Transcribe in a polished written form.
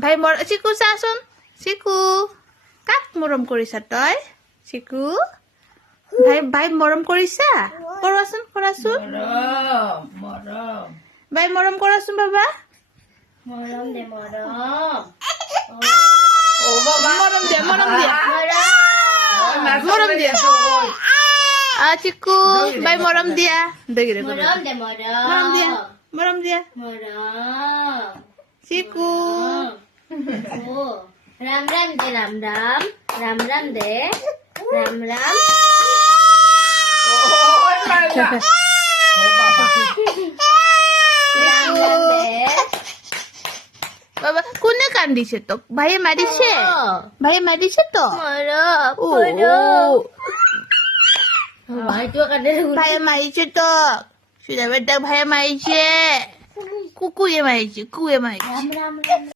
ভাই চিকু চাচোন চিকু কাক মৰম কৰিছা তই চিকু ভাই মৰম কৰিছা কৰাচোন ভাই মৰম কৰাচোন বাবা মৰম দে মৰম মৰম দিয়া চিকু ভাই মৰম দিয়া মৰম দিয়া চিকু राम राम दे राम राम राम राम दे राम राम राम राम दे বাবা কোনে কান্দিছে তো ভাইয়ে মারিছে তো ভাইয়ে মারিছে তো সুজা বেটা ভাইয়ে মারিছে কুকুরে মারিছে राम राम